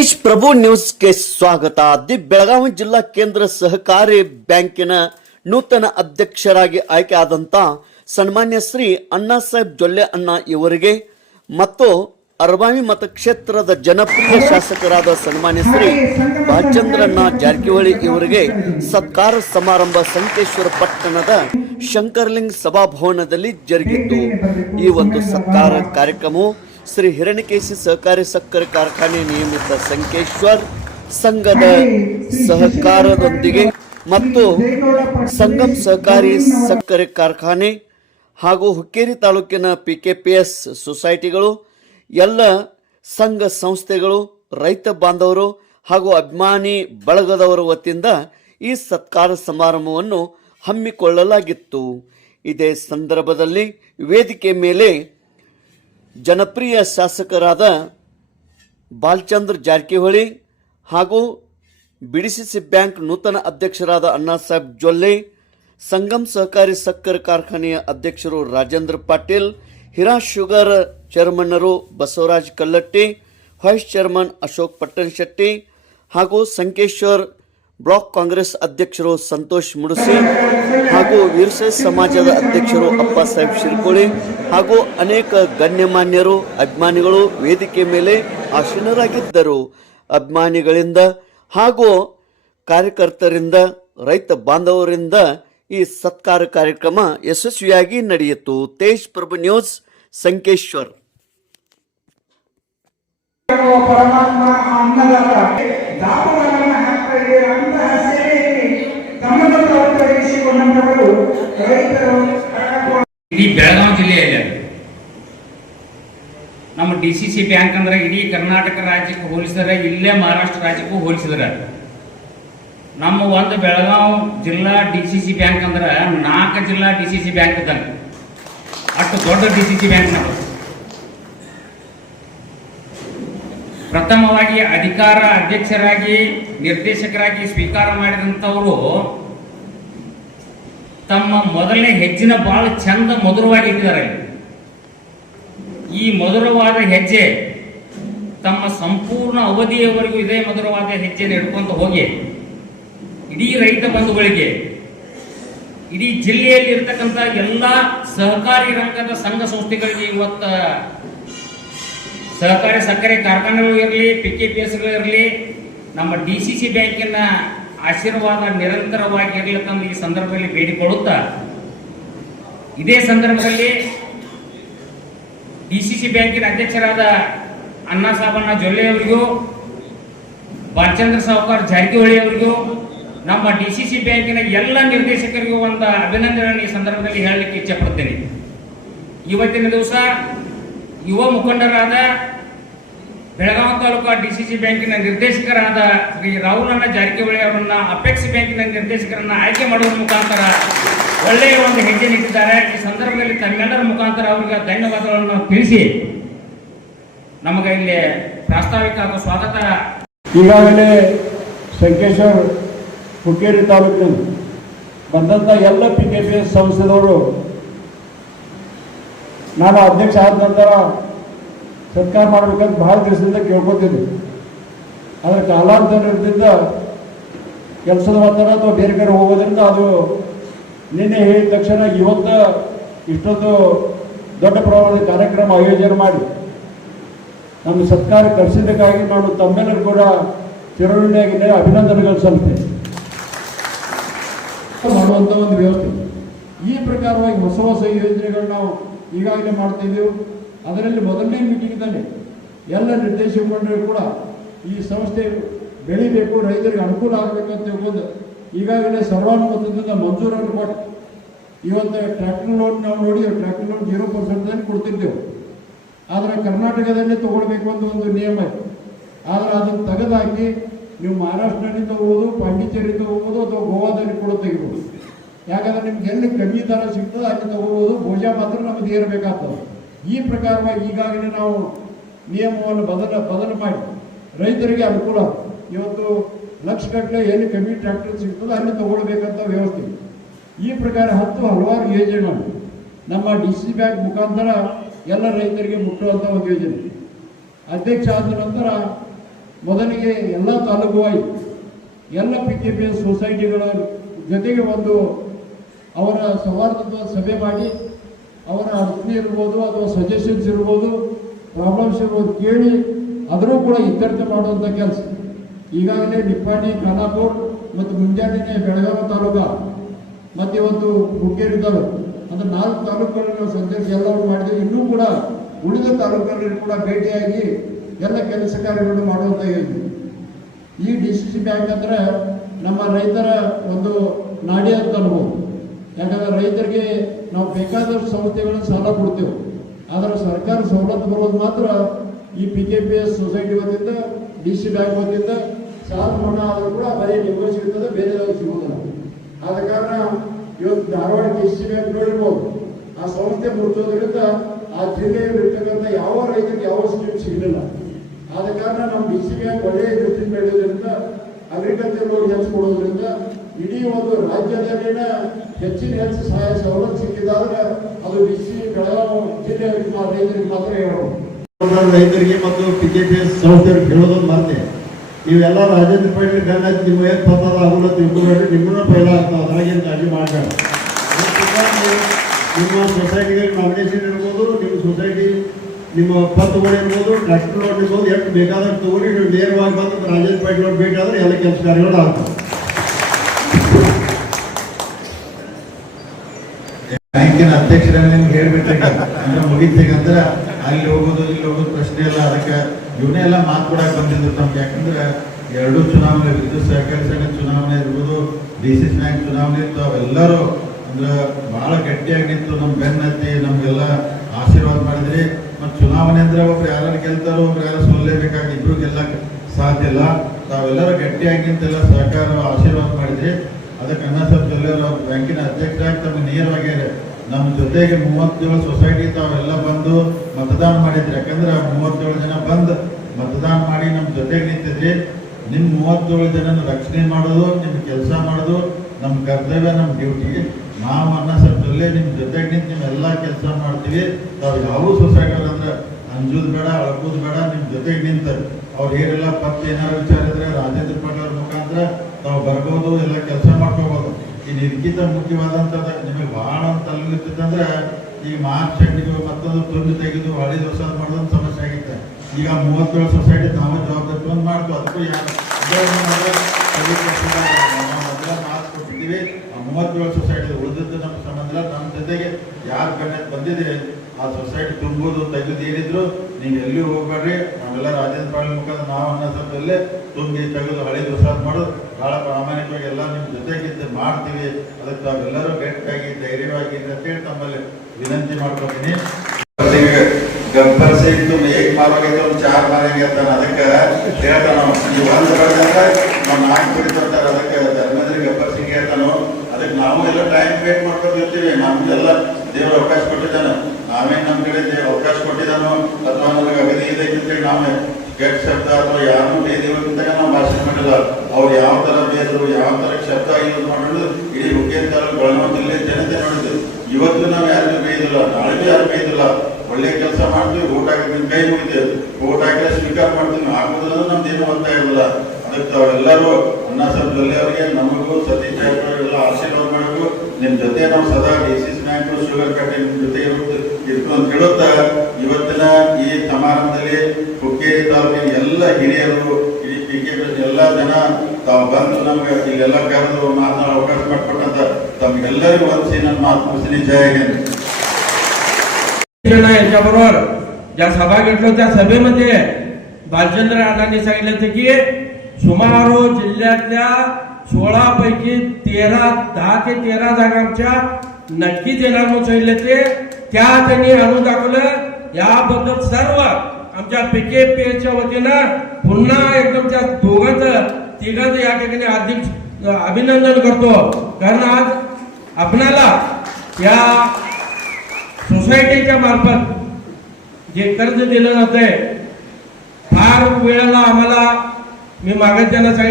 ತೇಜ್ ಪ್ರಭು ನ್ಯೂಸ್ಗೆ ಸ್ವಾಗತ. ದಿ ಬೆಳಗಾವಿ ಜಿಲ್ಲಾ ಕೇಂದ್ರ ಸಹಕಾರಿ ಬ್ಯಾಂಕಿನ ನೂತನ ಅಧ್ಯಕ್ಷರಾಗಿ ಆಯ್ಕೆ ಆಯ್ಕೆಯಾದಂತ ಸನ್ಮಾನ್ಯ ಶ್ರೀ ಅಣ್ಣಾ ಸಾಹೇಬ್ ಜೊಲ್ಲೆ ಅಣ್ಣ ಇವರಿಗೆ ಮತ್ತು ಅರಬಾವಿ ಮತಕ್ಷೇತ್ರದ ಜನಪ್ರಿಯ ಶಾಸಕರಾದ ಸನ್ಮಾನ್ಯ ಶ್ರೀ ಭಾಚಂದ್ರಣ್ಣ ಜಾರಕಿಹೊಳಿ ಇವರಿಗೆ ಸತ್ಕಾರ ಸಮಾರಂಭ ಸಂಕೇಶ್ವರ ಪಟ್ಟಣದ ಶಂಕರ್ಲಿಂಗ್ ಸಭಾಭವನದಲ್ಲಿ ಜರುಗಿತು. ಈ ಒಂದು ಸತ್ಕಾರ ಕಾರ್ಯಕ್ರಮವು ಶ್ರೀ ಹಿರಣ್ಯಕೇಶಿ ಸಹಕಾರಿ ಸಕ್ಕರೆ ಕಾರ್ಖಾನೆ ನಿಯಮಿತ ಸಂಕೇಶ್ವರ್ ಸಂಘದ ಸಹಕಾರದೊಂದಿಗೆ ಮತ್ತು ಸಂಗಮ್ ಸಹಕಾರಿ ಸಕ್ಕರೆ ಕಾರ್ಖಾನೆ ಹಾಗೂ ಹುಕ್ಕೇರಿ ತಾಲೂಕಿನ ಪಿ ಕೆ ಪಿ ಎಸ್ ಸೊಸೈಟಿಗಳು, ಎಲ್ಲ ಸಂಘ ಸಂಸ್ಥೆಗಳು, ರೈತ ಬಾಂಧವರು ಹಾಗೂ ಅಭಿಮಾನಿ ಬಳಗದವರ ವತಿಯಿಂದ ಈ ಸತ್ಕಾರ ಸಮಾರಂಭವನ್ನು ಹಮ್ಮಿಕೊಳ್ಳಲಾಗಿತ್ತು. ಇದೇ ಸಂದರ್ಭದಲ್ಲಿ ವೇದಿಕೆ ಮೇಲೆ ಜನಪ್ರಿಯ ಶಾಸಕರಾದ ಬಾಲಚಂದ್ರ ಜಾರಕಿಹೊಳಿ ಹಾಗೂ ಬಿಡಿಸಿಸಿ ಬ್ಯಾಂಕ್ ನೂತನ ಅಧ್ಯಕ್ಷರಾದ ಅಣ್ಣಾ ಸಾಹೇಬ್ ಜೊಲ್ಲೆ, ಸಂಗಮ್ ಸಹಕಾರಿ ಸಕ್ಕರೆ ಕಾರ್ಖಾನೆಯ ಅಧ್ಯಕ್ಷರು ರಾಜೇಂದ್ರ ಪಾಟೀಲ್, ಹಿರಾ ಶುಗರ್ ಚೇರ್ಮನ್ನರು ಬಸವರಾಜ್ ಕಲ್ಲಟ್ಟಿ, ವೈಸ್ ಚೇರ್ಮನ್ ಅಶೋಕ್ ಪಟ್ಟಣಶೆಟ್ಟಿ ಹಾಗೂ ಸಂಕೇಶ್ವರ್ ಬ್ಲಾಕ್ ಕಾಂಗ್ರೆಸ್ ಅಧ್ಯಕ್ಷರು ಸಂತೋಷ್ ಮುಡುಸಿ ಹಾಗೂ ವೀರಶೈವ ಸಮಾಜದ ಅಧ್ಯಕ್ಷರು ಅಪ್ಪ ಸಾಹೇಬ್ ಶಿರ್ಕೋಳಿ ಹಾಗೂ ಅನೇಕ ಗಣ್ಯಮಾನ್ಯರು, ಅಭಿಮಾನಿಗಳು ವೇದಿಕೆ ಮೇಲೆ ಆಸೀನರಾಗಿದ್ದರು. ಅಭಿಮಾನಿಗಳಿಂದ ಹಾಗೂ ಕಾರ್ಯಕರ್ತರಿಂದ, ರೈತ ಬಾಂಧವರಿಂದ ಈ ಸತ್ಕಾರ ಕಾರ್ಯಕ್ರಮ ಯಶಸ್ವಿಯಾಗಿ ನಡೆಯಿತು. ತೇಜ್ ಪ್ರಭು ನ್ಯೂಸ್, ಸಂಕೇಶ್ವರ್. ಪರಮಾತ್ಮ ಅನ್ನದಾತ. ಅಂತಹ ಸೇವೆಯಲ್ಲಿ ತಮ್ಮನ್ನು ತಾವು ತೊಡಗಿಸಿಕೊಂಡಂತವರು ರೈತರು ಇಡೀ ಬೆಳಗಾವಿ ಜಿಲ್ಲೆಯಲ್ಲಿ ನಮ್ಮ ಡಿ ಸಿ ಸಿ ಬ್ಯಾಂಕ್ ಅಂದ್ರೆ ಇಡೀ ಕರ್ನಾಟಕ ರಾಜ್ಯಕ್ಕೆ ಹೋಲಿಸಿದ್ರೆ ಇಲ್ಲೇ ಮಹಾರಾಷ್ಟ್ರ ರಾಜ್ಯಕ್ಕೂ ಹೋಲಿಸಿದ್ರೆ ನಮ್ಮ ಒಂದು ಬೆಳಗಾವಿ ಜಿಲ್ಲಾ ಡಿ ಸಿ ಸಿ ಬ್ಯಾಂಕ್ ಅಂದ್ರೆ ನಾಲ್ಕು ಜಿಲ್ಲಾ ಡಿ ಸಿ ಸಿ ಬ್ಯಾಂಕ್ ಇದ್ದಂಗೆ ಅಷ್ಟು ದೊಡ್ಡ ಡಿ ಸಿ ಸಿ ಬ್ಯಾಂಕ್ ನಾವು ಪ್ರಥಮವಾಗಿ ಅಧಿಕಾರ ಅಧ್ಯಕ್ಷರಾಗಿ, ನಿರ್ದೇಶಕರಾಗಿ ಸ್ವೀಕಾರ ಮಾಡಿದಂಥವರು ತಮ್ಮ ಮೊದಲನೇ ಹೆಜ್ಜಿನ ಬಹಳ ಚಂದ ಮಧುರವಾಗಿ ಇಟ್ಟಿದ್ದಾರೆ. ಈ ಮಧುರವಾದ ಹೆಜ್ಜೆ ತಮ್ಮ ಸಂಪೂರ್ಣ ಅವಧಿಯವರೆಗೂ ಇದೇ ಮಧುರವಾದ ಹೆಜ್ಜೆಯನ್ನು ಹಿಡ್ಕೊಂತ ಹೋಗಿ, ಇಡೀ ರೈತ ಬಂಧುಗಳಿಗೆ, ಇಡೀ ಜಿಲ್ಲೆಯಲ್ಲಿ ಇರ್ತಕ್ಕಂಥ ಎಲ್ಲ ಸಹಕಾರಿ ರಂಗದ ಸಂಘ ಸಂಸ್ಥೆಗಳಿಗೆ ಇವತ್ತ ಸಹಕಾರಿ ಸಕ್ಕರೆ ಕಾರ್ಖಾನೆಗಳು ಇರಲಿ ಪಿ ಕೆ ಪಿ ಎಸ್ಗಳು ಇರಲಿ, ನಮ್ಮ ಡಿ ಸಿ ಸಿ ಬ್ಯಾಂಕಿನ ಆಶೀರ್ವಾದ ನಿರಂತರವಾಗಿ ಇರಲಿಕ್ಕಂದು ಈ ಸಂದರ್ಭದಲ್ಲಿ ಬೇಡಿಕೊಳ್ಳುತ್ತಾ ಇದೇ ಸಂದರ್ಭದಲ್ಲಿ ಡಿ ಸಿ ಸಿ ಬ್ಯಾಂಕಿನ ಅಧ್ಯಕ್ಷರಾದ ಅಣ್ಣಾ ಸಾಬಣ್ಣ ಜೊಲ್ಲೆ ಅವರಿಗೂ, ಬಾಲಚಂದ್ರ ಸಾವುಕಾರ್ ಜಾರಕಿಹೊಳಿ ಅವರಿಗೂ, ನಮ್ಮ ಡಿ ಸಿ ಸಿ ಬ್ಯಾಂಕಿನ ಎಲ್ಲ ನಿರ್ದೇಶಕರಿಗೂ ಒಂದು ಅಭಿನಂದನೆ ಈ ಸಂದರ್ಭದಲ್ಲಿ ಹೇಳಲಿಕ್ಕೆ ಇಚ್ಛೆ ಪಡ್ತೇನೆ ಇವತ್ತಿನ ದಿವಸ ಯುವ ಮುಖಂಡರಾದ ಬೆಳಗಾವಿ ತಾಲೂಕು ಡಿಸಿಸಿ ಬ್ಯಾಂಕಿನ ನಿರ್ದೇಶಕರಾದ ಶ್ರೀ ರಾಹುಲಣ್ಣ ಜಾರಕಿಹೊಳಿ ಅವರನ್ನ ಅಪೆಕ್ಸ್ ಬ್ಯಾಂಕಿನ ನಿರ್ದೇಶಕರನ್ನ ಆಯ್ಕೆ ಮಾಡುವ ಮುಖಾಂತರ ಒಳ್ಳೆಯ ಒಂದು ಹೆಜ್ಜೆ ನೀಡಿದ್ದಾರೆ ಈ ಸಂದರ್ಭದಲ್ಲಿ ತಮ್ಮೆಲ್ಲರ ಮುಖಾಂತರ ಅವರಿಗೆ ಧನ್ಯವಾದಗಳನ್ನು ತಿಳಿಸಿ ನಮಗೆ ಇಲ್ಲಿ ಪ್ರಾಸ್ತಾವಿಕ ಹಾಗೂ ಸ್ವಾಗತ. ಈಗಾಗಲೇ ಸಂಕೇಶ್ವರ್ ಹುಕ್ಕೇರಿ ತಾಲೂಕಿನ ಬಂದಂಥ ಎಲ್ಲ ಪಿ ಕೆ ಪಿ ಎಸ್ ನಾನು ಅಧ್ಯಕ್ಷ ಆದ ನಂತರ ಸತ್ಕಾರ ಮಾಡಬೇಕಂತ ಭಾಳ ದಿವಸದಿಂದ ಕೇಳ್ಕೊತಿದ್ದೆ. ಆದರೆ ಕಾಲಾಂತರದಿಂದ ಕೆಲಸದ ಒತ್ತಡ ಅಥವಾ ಬೇರೆ ಕಡೆ ಹೋಗೋದ್ರಿಂದ ಅದು ನಿನ್ನೆ ಹೇಳಿದ ತಕ್ಷಣ ಇವತ್ತು ಇಷ್ಟೊಂದು ದೊಡ್ಡ ಪ್ರಮಾಣದ ಕಾರ್ಯಕ್ರಮ ಆಯೋಜನೆ ಮಾಡಿ ನಮ್ಮ ಸತ್ಕಾರ ಕಳಿಸಿದ್ದಕ್ಕಾಗಿ ನಾನು ತಮ್ಮೆಲ್ಲರೂ ಕೂಡ ಚಿರಋಣಿಯಾಗಿದ್ದೆ, ಅಭಿನಂದನೆಗಳು ಸಲ್ಲಿಸ್ತೇನೆ. ಮಾಡುವಂಥ ಒಂದು ವ್ಯವಸ್ಥೆ. ಈ ಪ್ರಕಾರವಾಗಿ ಹೊಸ ಹೊಸ ಯೋಜನೆಗಳು ನಾವು ಈಗಾಗಲೇ ಮಾಡ್ತಾ ಇದ್ದೇವೆ. ಅದರಲ್ಲಿ ಮೊದಲನೇ ಮೀಟಿಂಗ್ನಲ್ಲಿ ಎಲ್ಲ ನಿರ್ದೇಶಕರು ಕೂಡ ಈ ಸಂಸ್ಥೆ ಬೆಳಿಬೇಕು, ರೈತರಿಗೆ ಅನುಕೂಲ ಆಗಬೇಕು ಅಂತ ಹೇಳ್ಬೋದು ಈಗಾಗಲೇ ಸರ್ವಾನುಮತದಿಂದ ಮಂಜೂರನ್ನು ಕೊಟ್ಟು ಇವತ್ತು ಟ್ರ್ಯಾಕ್ಟರ್ ಲೋನ್ ನಾವು ನೋಡಿ, ಟ್ರ್ಯಾಕ್ಟರ್ ಲೋನ್ ಜೀರೋ ಪರ್ಸೆಂಟ್ನಲ್ಲಿ ಕೊಡ್ತಿದ್ದೆವು. ಆದರೆ ಕರ್ನಾಟಕದಲ್ಲೇ ತೊಗೊಳ್ಬೇಕು ಅಂತ ಒಂದು ನಿಯಮ ಇದೆ. ಆದರೆ ಅದನ್ನು ತೆಗೆದಾಕಿ ನೀವು ಮಹಾರಾಷ್ಟ್ರದಲ್ಲಿ ತಗೋಬೋದು ಪಾಂಡಿಚೇರಿ ತಗೋಬೋದು ಅಥವಾ ಗೋವಾದಲ್ಲಿ ಕೂಡ ತೆಗಿಬೋದು. ಯಾಕಂದ್ರೆ ನಿಮ್ಗೆ ಎಲ್ಲಿ ಕಮ್ಮಿ ದರ ಸಿಗ್ತದೆ ಅಲ್ಲಿ ತಗೋಬೋದು ಭೋಜ ಮಾತ್ರ ನಮಗೆ ಏರಬೇಕಾಗ್ತದೆ ಈ ಪ್ರಕಾರವಾಗಿ ಈಗಾಗಲೇ ನಾವು ನಿಯಮವನ್ನು ಬದಲ, ಬದಲು ಮಾಡಿ ರೈತರಿಗೆ ಅನುಕೂಲ ಇವತ್ತು ಲಕ್ಷ ಗಟ್ಟಲೆ ಎಲ್ಲಿ ಕಮ್ಮಿ ಟ್ರ್ಯಾಕ್ಟರ್ ಸಿಗ್ತದೆ ಅಲ್ಲಿ ತಗೊಳ್ಬೇಕಂತ ವ್ಯವಸ್ಥೆ. ಈ ಪ್ರಕಾರ ಹತ್ತು ಹಲವಾರು ಯೋಜನೆಗಳು. ನಮ್ಮ ಡಿ ಸಿ ಬ್ಯಾಂಕ್ ಮುಖಾಂತರ ಎಲ್ಲ ರೈತರಿಗೆ ಮುಟ್ಟುವಂಥ ಒಂದು ಯೋಜನೆ. ಅಧ್ಯಕ್ಷ ಆದ ನಂತರ ಮೊದಲಿಗೆ ಎಲ್ಲ ತಾಲೂಕುವಾಯಿ ಎಲ್ಲ ಪಿ ಕೆ ಪಿ ಎಸ್ ಸೊಸೈಟಿಗಳ ಜೊತೆಗೆ ಒಂದು ಅವರ ಸೌಹಾರ್ದದ ಸಭೆ ಮಾಡಿ, ಅವರ ಅಡಚಣೆ ಇರ್ಬೋದು ಅಥವಾ ಸಜೆಷನ್ಸ್ ಇರ್ಬೋದು ಪ್ರಾಬ್ಲಮ್ಸ್ ಇರ್ಬೋದು ಕೇಳಿ ಅದರೂ ಕೂಡ ಇತ್ಯರ್ಥ ಮಾಡುವಂಥ ಕೆಲಸ. ಈಗಾಗಲೇ ನಿಪ್ಪಾಣಿ ಖಾನಾಪುರ್ ಮತ್ತು ಮುಂಜಾನೆ ಬೆಳಗಾವಿ ತಾಲೂಕು ಮತ್ತು ಇವತ್ತು ಹುಕ್ಕೇರಿ ತಾಲೂಕು. ಅಂದ್ರೆ ನಾಲ್ಕು ತಾಲೂಕುಗಳನ್ನು ಸಂಚರಿಸಿ ಎಲ್ಲವೂ ಮಾಡಿದ್ರು ಇನ್ನೂ ಕೂಡ ಉಳಿದ ತಾಲೂಕುಗಳಲ್ಲಿ ಕೂಡ ಭೇಟಿಯಾಗಿ ಎಲ್ಲ ಕೆಲಸ ಕಾರ್ಯಗಳನ್ನು ಮಾಡುವಂಥ ಹೇಳಿದ್ರು ಈ ಡಿ ಸಿ ಸಿ ಬ್ಯಾಂಕ್ ಅಂದ್ರೆ ನಮ್ಮ ರೈತರ ಒಂದು ನಾಡಿ ಅಂತ ಅನ್ಬೋದು. ಯಾಕಂದ್ರೆ ರೈತರಿಗೆ ನಾವು ಬೇಕಾದಷ್ಟು ಸಂಸ್ಥೆಗಳನ್ನು ಸಾಲ ಕೊಡ್ತೇವೆ. ಆದರೆ ಸರ್ಕಾರ ಸವಲತ್ತು ಬರೋದು ಮಾತ್ರ ಈ P K P S society ವತಿಯಿಂದ ಡಿ ಸಿ ಬ್ಯಾಂಕ್ ವತಿಯಿಂದ ಸಾಲ ಮನ್ನಾ ಆದರೂ ಕೂಡ ಬರೀ ನಿಮಗೆ ಸಿಗ್ತದೆ ಬೇರೆ ಸಿಗುವುದಿಲ್ಲ ಆದ ಕಾರಣ ಇವತ್ತು ಧಾರವಾಡ ಡಿ ಸಿ ಬ್ಯಾಂಕ್ ನೋಡಿರ್ಬೋದು ಆ ಸಂಸ್ಥೆ ಮುಚ್ಚೋದ್ರಿಂದ ಆ ಜಿಲ್ಲೆಯಲ್ಲಿರ್ತಕ್ಕಂಥ ಯಾವ ರೈತರಿಗೆ ಯಾವ ಸ್ಕೀಮ್ ಸಿಗಲಿಲ್ಲ. ಆದ ಕಾರಣ ನಾವು ಡಿ ಸಿ ಬ್ಯಾಂಕ್ ಒಳ್ಳೆಯ ಗುರುತಿನ ಬೆಳೆಯೋದ್ರಿಂದ ಅಗ್ರಿಕಲ್ಚರ್ ಲೋನ್ ಹೆಚ್ಚು ಕೊಡೋದ್ರಿಂದ ಇಡೀ ಒಂದು ರಾಜ್ಯದಲ್ಲಿನ ಹೆಚ್ಚಿನ ಹೆಚ್ಚು ಸಹಾಯ ಸವಲತ್ತು ಸಿಕ್ಕಿದಾಗ ಅದು ಬಿಸಿ ಬೆಳಗಾವಿ ರೈತರಿಗೆ ಮಾತ್ರ ಹೇಳೋದು. ರೈತರಿಗೆ ಮತ್ತು ಪಿ ಕೆ ಪಿ ಎಸ್ ಸಂಸ್ಥೆಯವ್ರಿಗೆ ಹೇಳೋದೊಂದು ಮಾತೆ ನೀವೆಲ್ಲ ರಾಜೇಂದ್ರ ಪೈಲಿ ಹಚ್ಚಿ ನಿಮ್ಮ ಏನು ಪತ್ತದ ಅವನ್ನ ತಿಳ್ಕೊಂಡು ನಿಮ್ಮನ್ನ ಪೈಲ ಆಗ್ತದೆ ಅದ್ರಾಗೇನು ಕಾಳಜಿ ಮಾಡಬೇಡ. ನಿಮ್ಮ ಸೊಸೈಟಿಗೆ ನಾಮಿನೇಷನ್ ಇರ್ಬೋದು, ನಿಮ್ಮ ಸೊಸೈಟಿ ನಿಮ್ಮ ಪತ್ರಗಳು ಇರ್ಬೋದು ಟ್ರ್ಯಾಕ್ಟರ್ ಇರ್ಬೋದು, ಎಷ್ಟು ಬೇಕಾದಾಗ ತಗೊಂಡು ನೀವು ನೇರವಾಗಿ ಬಂದು ರಾಜೇಂದ್ರ ಪೈಲಿ ಅವ್ರು ಭೇಟಿ ಆದ್ರೆ ಎಲ್ಲ ಕೆಲಸ ಕಾರ್ಯಗಳು ಆಗ್ತವೆ. ಬ್ಯಾಂಕಿನ ಅಧ್ಯಕ್ಷರನ್ನ ನಿಮ್ಗೆ ಹೇಳ್ಬಿಟ್ಟಾಗ ಅಂದ್ರೆ ಮುಗಿತೀಗಂದ್ರೆ ಅಲ್ಲಿ ಹೋಗೋದು, ಇಲ್ಲಿ ಹೋಗೋದು ಪ್ರಶ್ನೆ ಇಲ್ಲ ಅದಕ್ಕೆ ಇವನೇ ಎಲ್ಲ ಮಾತು ಕೊಡಕ್ಕೆ ಬಂದಿದ್ರು ನಮ್ಗೆ ಯಾಕಂದ್ರೆ ಎರಡು ಚುನಾವಣೆ ವಿದ್ಯುತ್ ಸಹಕಾರಿ ಸಂಘ ಚುನಾವಣೆ ಇರ್ಬೋದು, ಡಿ ಸಿ ಬ್ಯಾಂಕ್ ಚುನಾವಣೆ ಇತ್ತು. ಅವೆಲ್ಲರೂ ಅಂದ್ರೆ ಬಹಳ ಗಟ್ಟಿಯಾಗಿ ನಿಂತು ನಮ್ಮ ಬೆನ್ನತ್ತಿ ನಮಗೆಲ್ಲ ಆಶೀರ್ವಾದ ಮಾಡಿದ್ರಿ. ಮತ್ತು ಚುನಾವಣೆ ಅಂದ್ರೆ ಒಬ್ರು ಯಾರು ಗೆಲ್ತಾರೋ, ಒಬ್ರು ಯಾರು ಸೋಲ್ಲೇಬೇಕಾಗಿ ಇಬ್ರು ಗೆಲ್ಲಕ್ಕೆ ಸಾಧ್ಯ ಇಲ್ಲ. ತಾವೆಲ್ಲರೂ ಗಟ್ಟಿಯಾಗಿ ನಿಂತೆಲ್ಲ ಸಹಕಾರ ಆಶೀರ್ವಾದ ಮಾಡಿದ್ರಿ. ಅದಕ್ಕೆ ಅಣ್ಣ ಸಾಹೇಬ್ ಅವ್ರ ಬ್ಯಾಂಕಿನ ಅಧ್ಯಕ್ಷರಾಗಿ ತಮಗೆ ನೇರವಾಗಿ ನಮ್ಮ ಜೊತೆಗೆ ಮೂವತ್ತೇಳು ಸೊಸೈಟಿ ತಾವೆಲ್ಲ ಬಂದು ಮತದಾನ ಮಾಡಿದ್ರಿ. ಯಾಕಂದ್ರೆ ಮೂವತ್ತೇಳು ಜನ ಬಂದು ಮತದಾನ ಮಾಡಿ ನಮ್ಮ ಜೊತೆಗೆ ನಿಂತಿದ್ರಿ. ನಿಮ್ಮ ಮೂವತ್ತೇಳು ಜನನ ರಕ್ಷಣೆ ಮಾಡೋದು ನಿಮ್ಮ ಕೆಲಸ ಮಾಡೋದು ನಮ್ಮ ಕರ್ತವ್ಯ ನಮ್ಮ ಡ್ಯೂಟಿ ನಾವು ಅನ್ನ ಸಾಹೇಬ್ ಜೊಲ್ಲೆ ನಿಮ್ಮ ಜೊತೆಗೆ ನಿಂತು ನಿಮ್ಮೆಲ್ಲ ಕೆಲಸ ಮಾಡ್ತೀವಿ. ತಾವು ಯಾವ ಸೊಸೈಟಿ ಅಂದ್ರೆ ಅಂಜುದ್ ಬೇಡ, ಅಳಕೂದ್ ಬೇಡ ನಿಮ್ಮ ಜೊತೆಗೆ ನಿಂತು. ಅವ್ರು ಏನೆಲ್ಲ ಪತ್ತೆ ಏನಾರು ವಿಚಾರ ಇದ್ರೆ ರಾಜೇಂದ್ರ ಪಾಟೀಲ್ ಮುಖಾಂತರ ತಾವು ಬರ್ಬೋದು, ಎಲ್ಲ ಕೆಲಸ ಮಾಡ್ಕೋಬಹುದು ಇನ್ನು ಇದಕ್ಕಿಂತ ಮುಖ್ಯವಾದಂಥದ್ದು ನಿಮಗೆ ಬಹಳ ಅಂತ ಅಲ್ಲಿರ್ತಂದ್ರೆ ಈ ಮಾರ್ಚ್ ಎಂಡಿಗೆ ಮತ್ತೊಂದು ತುಂಬಿ ತೆಗೆದು ಹಳಿ ದೋಸ ಮಾಡೋದೊಂದು ಸಮಸ್ಯೆ ಆಗಿತ್ತು. ಈಗ ಮೂವತ್ತೇಳು ಸೊಸೈಟಿ ನಾವು ಜವಾಬ್ದಾರಿ ಬಂದು ಮಾಡ್ತು ಅದಕ್ಕೂ ಯಾರು ಕೊಟ್ಟಿದ್ದೀವಿ ಆ ಮೂವತ್ತೇಳು ಸೊಸೈಟಿ ಉಳಿದಿದ್ದು ನಮ್ಮ ಸಂಬಂಧ ನಮ್ಮ ಜೊತೆಗೆ ಯಾರು ಗಣ್ಯ ಬಂದಿದೆ, ಆ ಸೊಸೈಟಿ ತುಂಬೋದು ತೆಗೆದು ಏನಿದ್ರು ನೀವು ಎಲ್ಲಿ ಹೋಗ್ಬೇಡ್ರಿ. ನಾವೆಲ್ಲ ರಾಜೇಂದ್ರ ಪಾಳಿ ಮುಖಾಂತರ ನಾವು ಅನ್ನೋ ಸಂದರ್ಭದಲ್ಲೇ ತುಂಬಿ ತೆಗೆದು ಹಳೆ ದಿವಸ ಮಾಡೋದು. ಬಹಳ ಪ್ರಾಮಾಣಿಕವಾಗಿ ಎಲ್ಲ ನಿಮ್ಮ ಜೊತೆಗಿದ್ದು ಮಾಡ್ತೀವಿ. ಅದಕ್ಕೆ ತಾವೆಲ್ಲರೂ ಗಟ್ಟಿಯಾಗಿ ಧೈರ್ಯವಾಗಿ ಅಂತೇಳಿ ತಮ್ಮಲ್ಲಿ ವಿನಂತಿ ಮಾಡ್ಕೊತೀನಿ. ಗಂಪರ್ಸಿ ತುಮ್ ಏಕ್ ಮಾರೋಗೈತೆ ಒಂದು ಚಾರ್ ಮಾರಿಗೆ ಅಂತಾನೆ ಅದಕ್ಕೆ ಹೇಳ್ತಾನ ನೀವು. ಒಂದು ಬರ್ದಂದ್ರೆ ನಾವು ನಾಲ್ಕು ಕುಡಿತಾರೆ ಅದಕ್ಕೆ ಗಂಪರ್ಸಿಗೆ ಸಿಂಗ್ ಹೇಳ್ತಾನೋ, ಅದಕ್ಕೆ ನಾವು ಎಲ್ಲ ಟೈಮ್ ವೇಟ್ ಮಾಡ್ಕೊಂಡಿರ್ತೀವಿ. ನಮ್ಗೆಲ್ಲ ದೇವರು ಅವಕಾಶ ಕೊಟ್ಟಿದ್ದಾನೆ. ನಾವೇನ್ ನಮ್ಮ ಕಡೆ ದೇವ್ರ ಅವಕಾಶ ಕೊಟ್ಟಿದ್ದಾನೋ, ಅಥವಾ ನಮಗೆ ಅಗದಿ ಇದೆ ಅಂತೇಳಿ ನಾವು ಕೆಟ್ಟ ಅಥವಾ ಯಾರನ್ನೂ ಬೇದಿವಂತ ನಾವು ಭಾಷಣ ಮಾಡಿಲ್ಲ. ಅವ್ರು ಯಾವ ತರ ಬೇದರು ಯಾವ ತರ ಶಬ್ದ ಯೂಸ್ ಮಾಡಿದ್ರು, ಇಡೀ ಹುಕ್ಕೇರಿ ತಾಲೂಕು ಜಿಲ್ಲೆ ಜನತೆ ನೋಡಿದ್ರು. ಇವತ್ತು ನಾವು ಯಾರಿಗೂ ಬೇಯ್ದಿಲ್ಲ, ನಾಳೆಗೂ ಯಾರು ಬೇಯ್ದಿಲ್ಲ. ಒಳ್ಳೆ ಕೆಲಸ ಮಾಡ್ತೀವಿ ಊಟ ಹಾಕಿದ್ರೆ ಕೈ ಮುಗಿತೇವೆ ಊಟ ಹಾಕಿದ್ರೆ ಸ್ವೀಕಾರ ಮಾಡ್ತೀವಿ ಹಾಕೋದಿಲ್ಲ ನಮ್ದೇನು ಒತ್ತಾಯ ಇರಲ್ಲ ಅದಕ್ಕೆ ತಾವೆಲ್ಲರೂ ಅಣ್ಣ ಸಾಹೇಬ್ ಜೊಲ್ಲೆ ಅವರಿಗೆ ನಮಗೂ ಸತೀಶ್ ಜಾರಕಿಹೊಳಿ ಆಶೀರ್ವಾದ ಮಾಡಬೇಕು. ನಿಮ್ಮ ಜೊತೆ ನಾವು ಸದಾ ಡಿ ಸಿ ಬ್ಯಾಂಕ್ ಶುಗರ್ ಕಟ್ಟೆ ನಿಮ್ಮ ಜೊತೆ ಇರುತ್ತೆ ಅಂತ ಹೇಳುತ್ತಾ, ಇವತ್ತಿನ ಈ ಸಮಾರಂಭದಲ್ಲಿ ಹುಕ್ಕೇರಿ ತಾಲೂಕಿನ ಎಲ್ಲ ಹಿರಿಯರು ಇಡೀ ಪಿ ಕೆ ಎಲ್ಲ ಜನ ತಾವು ಬಂದು ನಮ್ಗೆ ಇಲ್ಲೆಲ್ಲ ಕರೆದು ಮಾತನಾಡ ಅವಕಾಶ ಮಾಡಿಕೊಟ್ಟಂತ ತಮ್ಗೆಲ್ಲರಿಗೂ ಒಂದ್ಸಿ ನನ್ನ ಮಾತು ಮುಗಿಸ್ತೀನಿ ಜಯ ಹಿಂದ್. जण यांच्याबरोबर ज्या सभा घेतल्या त्या सभेमध्ये बालचंद्र अण्णांनी सांगितलं होतं की सुमारो जिल्ह्यातल्या सोळा पैकी तेरा दहा ते तेरा जागा आमच्या नक्कीच येणार म्हणून सांगितले ते त्या त्यांनी आणून दाखवलं याबद्दल सर्व आमच्या पीकेपीच्या वतीनं पुन्हा एकदम त्या दोघांचं तिघांचं या ठिकाणी अधिक अभिनंदन करतो. कारण आज आपणाला या सोसायटीच्या मार्फत जे कर्ज दिलं जात आहे फार वेळेला आम्हाला मी मागत त्यांना सांगितलं.